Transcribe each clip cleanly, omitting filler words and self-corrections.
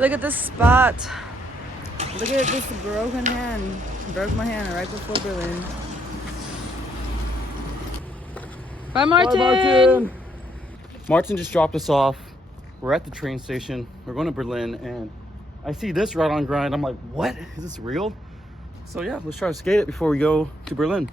Look at this spot. Look at this broken hand. Broke my hand right before Berlin. Bye, Martin. Bye, Martin. Martin just dropped us off. We're at the train station. We're going to Berlin, and I see this right on grind. I'm like, what? Is this real? So yeah, let's try to skate it before we go to Berlin.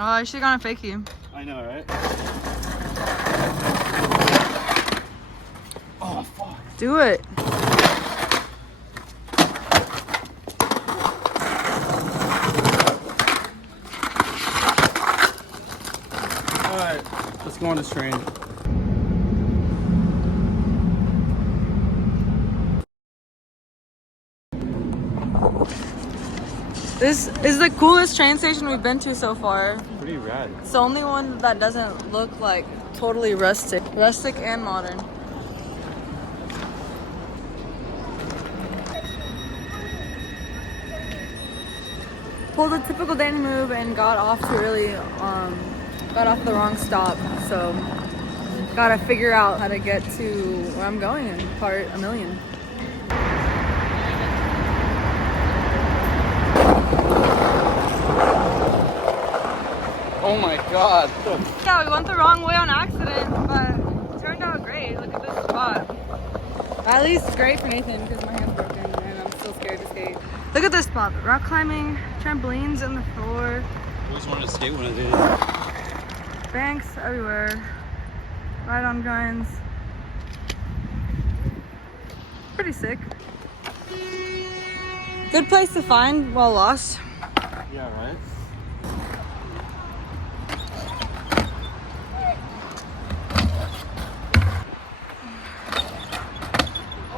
Oh, I should've gone a fakie. I know, right? Oh, fuck. Do it. Alright, let's go on this train. This is the coolest train station we've been to so far. Pretty rad. It's the only one that doesn't look like totally rustic. Rustic and modern. Pulled a typical Dani move and got off too early. Got off the wrong stop. So gotta figure out how to get to where I'm going in part a million. Oh my god. Yeah, we went the wrong way on accident, but it turned out great. Look at this spot. At least it's great for Nathan because my hand's broken and I'm still scared to skate. Look at this spot. Rock climbing, trampolines on the floor. I always wanted to skate one of these. Banks everywhere. Ride on grinds. Pretty sick. Good place to find while lost. Yeah, right?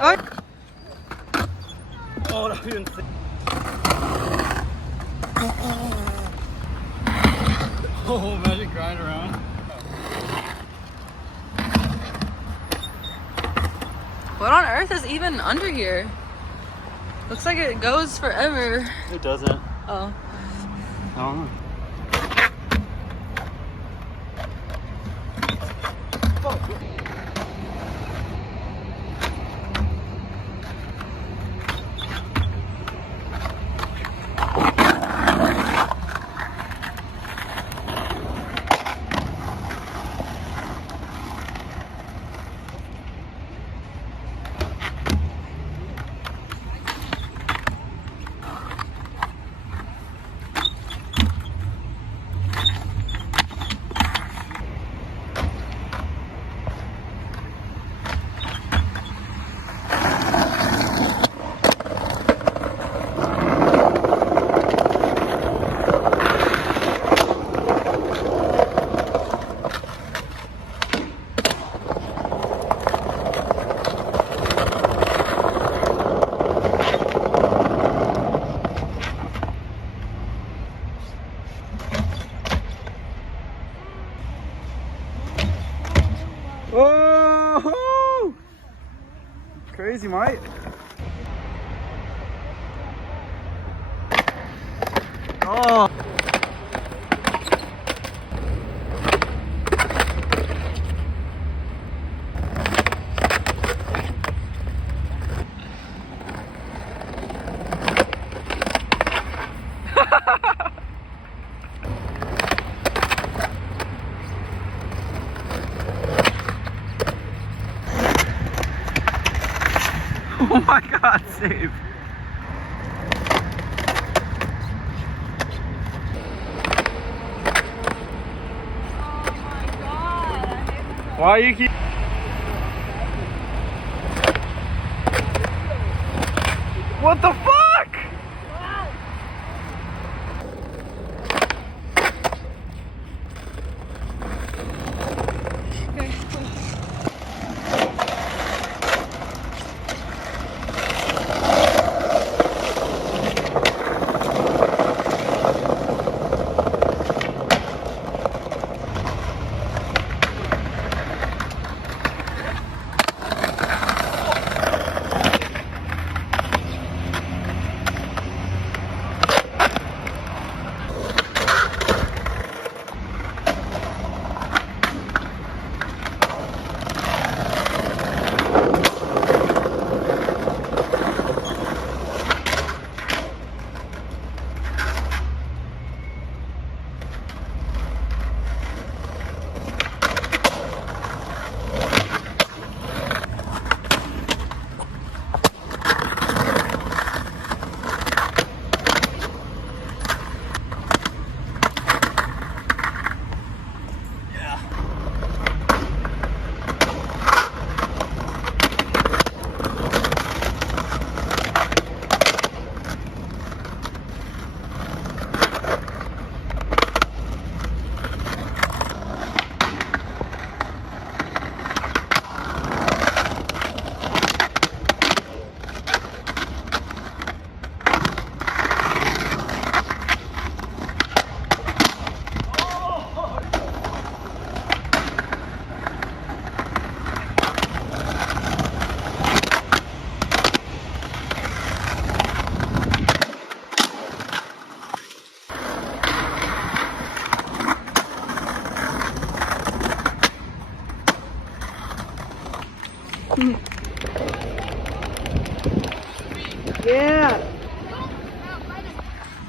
Oh, Oh, that was insane. Oh, imagine grind around. what on earth is even under here? Looks like it goes forever. It doesn't. Oh. I don't know. Oh, crazy, mate. Oh. Oh my god, save. Why you keep... What the fuck?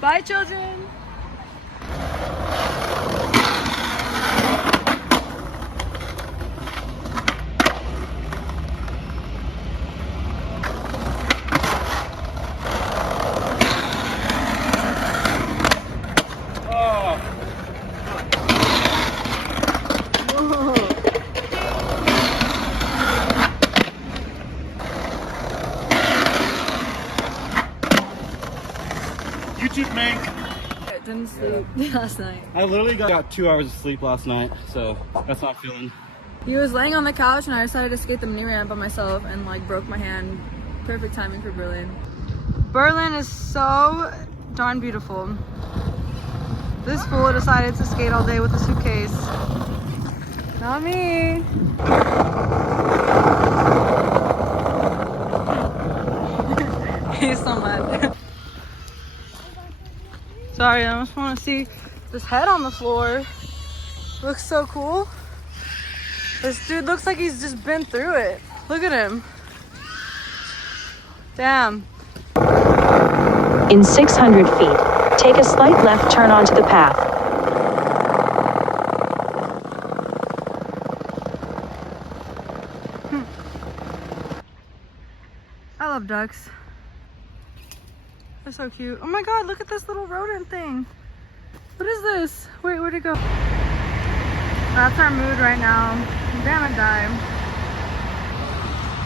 Bye, children. YouTube man. I didn't sleep last night. I literally got 2 hours of sleep last night, so that's not feeling. He was laying on the couch and I decided to skate the mini ramp by myself and like broke my hand. Perfect timing for Berlin. Berlin is so darn beautiful. This fool decided to skate all day with a suitcase. Not me. He's so mad. Sorry, I just want to see this head on the floor. Looks so cool. This dude looks like he's just been through it. Look at him. Damn. In 600 feet, take a slight left turn onto the path. I love ducks. They're so cute. Oh my god, look at this little rodent thing. What is this? Wait, where'd it go? That's our mood right now. Damn it, die.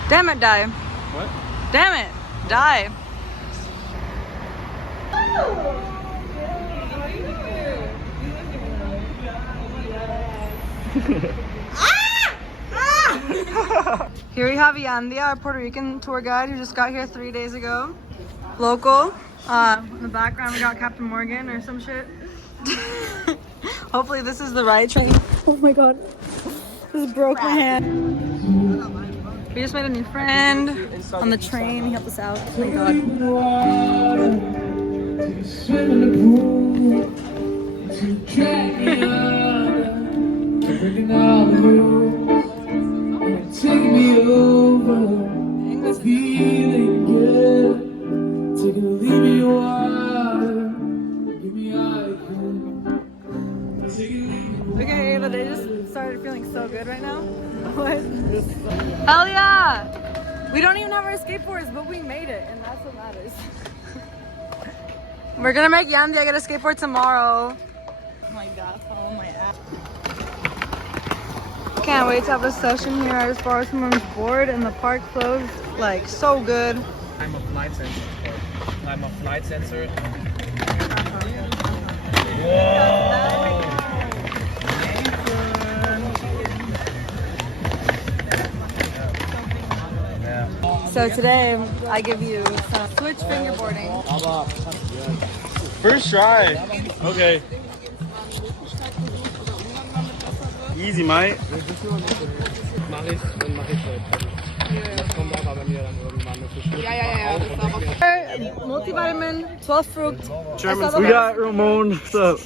Damn it, die. What? Damn it, die. Here we have Yandia, our Puerto Rican tour guide who just got here 3 days ago. Local. In the background we got Captain Morgan or some shit. Hopefully this is the right train. Oh my god. This broke my hand. We just made a new friend on the train. He helped us out. Oh my god. Take me over, feeling good. Take a leave me water, give me Okay, but they just started feeling so good right now. What? Hell yeah! We don't even have our skateboards, but we made it, and that's what matters. We're gonna make Yandia get a skateboard tomorrow. Oh my god, follow my ass. Can't wait to have a session here. I just borrowed someone's board and the park closed like so good. I'm a flight sensor. I'm a flight sensor. So today I give you some switch fingerboarding. First try. Okay. Easy, mate. Mach ich und mach ich heute. Das kommt aber bei mir dann irgendwann. Multivitamin, 12 fruit. We got Ramon. What's up?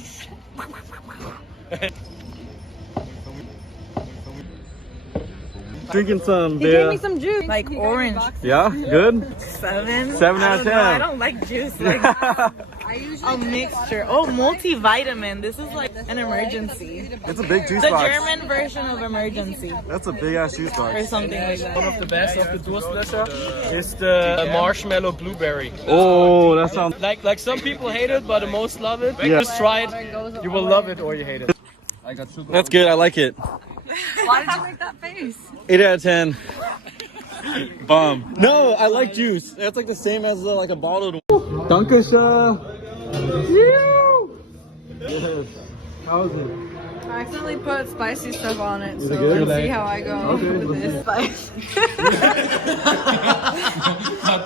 Drinking some He gave me beer. some juice. Like orange. Yeah, good. 7. 7 out of 10. I don't like juice like that. A mixture. Oh, multivitamin. This is like an emergency. It's a big juice The box. German version of emergency. That's a big ass juice Or box. something like that. One of the best of the Durstlöscher is the marshmallow blueberry. Oh, that sounds. Like some people hate it, but the most love it. Yeah. Just try it. You will love it or you hate it. That's good. I like it. Why did you make that face? 8 out of 10. Bomb. No, I like juice. That's like the same as like a bottled. Dankeschön. Yes. How is it? I accidentally put spicy stuff on it, so it good? let's see how I go with this spice.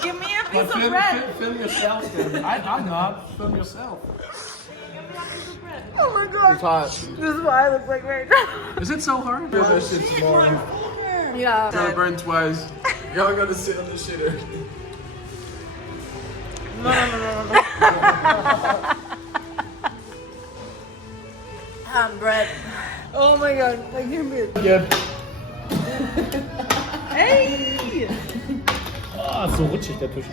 Give me a piece of bread. Film yourself then. I'm not. Film yourself. Oh my god. It's hot. This is why I look like right now. Is it so hard? Do that shit tomorrow. Yeah. Gotta burn twice. Y'all gotta sit on the shitter. Bread. Oh my god. Like, give me a... Yeah. Hey! Ah, so rutschig der Tisch.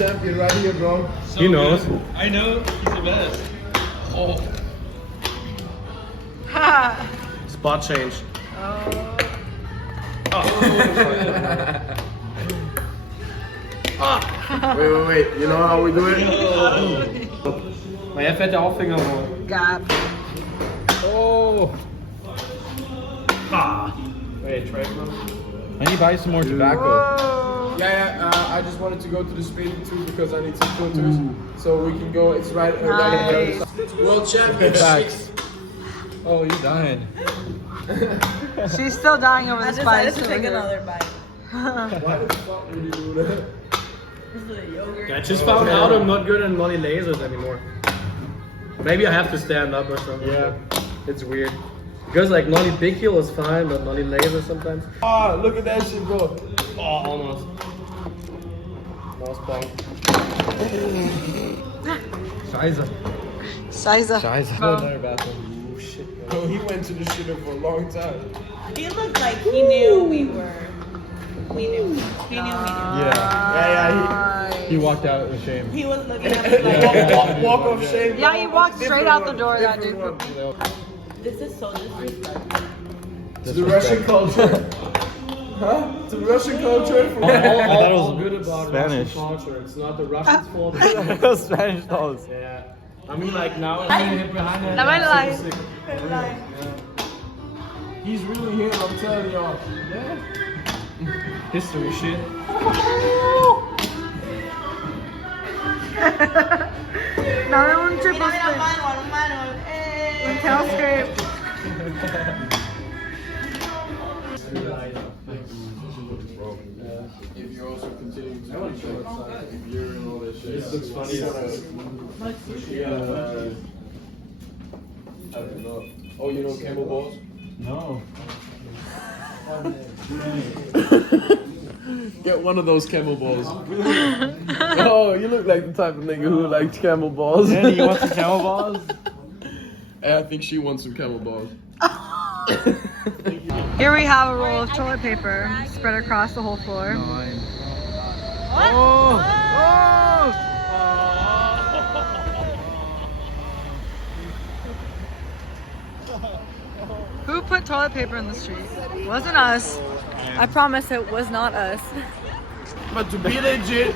champion right here, bro. He knows. I know he's the best. Oh. Spot change. Wait. You know how we do it? Maar jij vet de afvinger voor. Gap. Oh. Ah. Wait, try it. I need to buy some more tobacco. Whoa. Yeah. I just wanted to go to the speeding too because I need some filters. So we can go. It's right there. Nice. World Championships. Oh, you dying. She's still dying over I the decided spice. to take another bite. Why the fuck would you do that? I just found out I'm not good at nollie lasers anymore. Maybe I have to stand up or something. Yeah. It's weird. Because like nollie big heel is fine, but nollie laser sometimes. Ah, look at that shit, bro. Oh, almost. Mouse ball. Scheiße. Scheiße. Scheiße. Bro. Bro, he went to the shitter for a long time. He looked like he knew we were. We knew. He knew we knew. Yeah. He walked out with shame. He was looking at me like, Walk of shame. Yeah, he walked straight out the door, that dude. this is so disrespectful. To the Russian culture. Huh? To the Russian culture? All good about Spanish. Russian culture. It's not the Russians' fault. Spanish dolls. Yeah. I mean, like now. La baila. He's really here, I'm telling y'all. Yeah. History shit. Another one triple spin. One tail scrape. If you also continue to if you're in all this shit. This looks funny. I don't know. Oh, you know camel balls? No. Get one of those camel balls. Oh, you look like the type of nigga who likes camel balls. Dani, you want some camel balls? And I think she wants some camel balls. Here we have a roll of toilet paper spread across the whole floor. Who put toilet paper in the street? Wasn't us. I promise it was not us. But to be legit,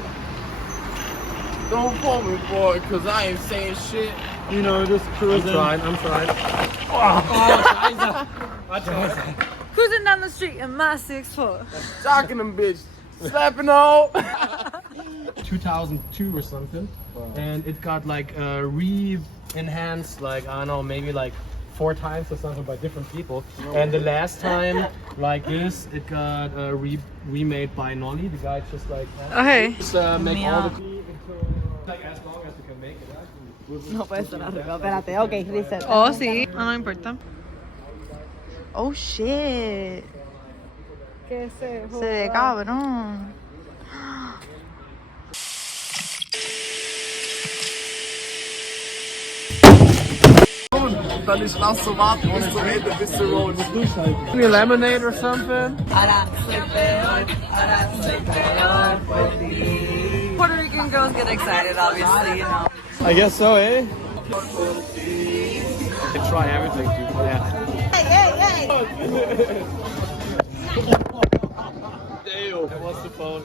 don't fall me for it, cause I ain't saying shit. You know, just cruising. I'm trying. Cruising down the street in my 6'4". Jocking them bitch. Slapping all. 2002 or something. And it got like re-enhanced, like, I don't know, maybe like 4 times or something by different people. And the last time, like this, it got remade by Nolly. The guy just like, Okay. just make all the like as long as we can make it. No puede estar arriba, espérate. Ok, reset. Oh, sí. No me importa. Oh shit. Que Se ve cabrón. Dann ich lass so warten bis zum Ende, bis zur Road. Any lemonade or something? Puerto Rican girls get excited, obviously, you know. I guess so, eh? I try everything, dude. Yeah. Damn. What's the phone?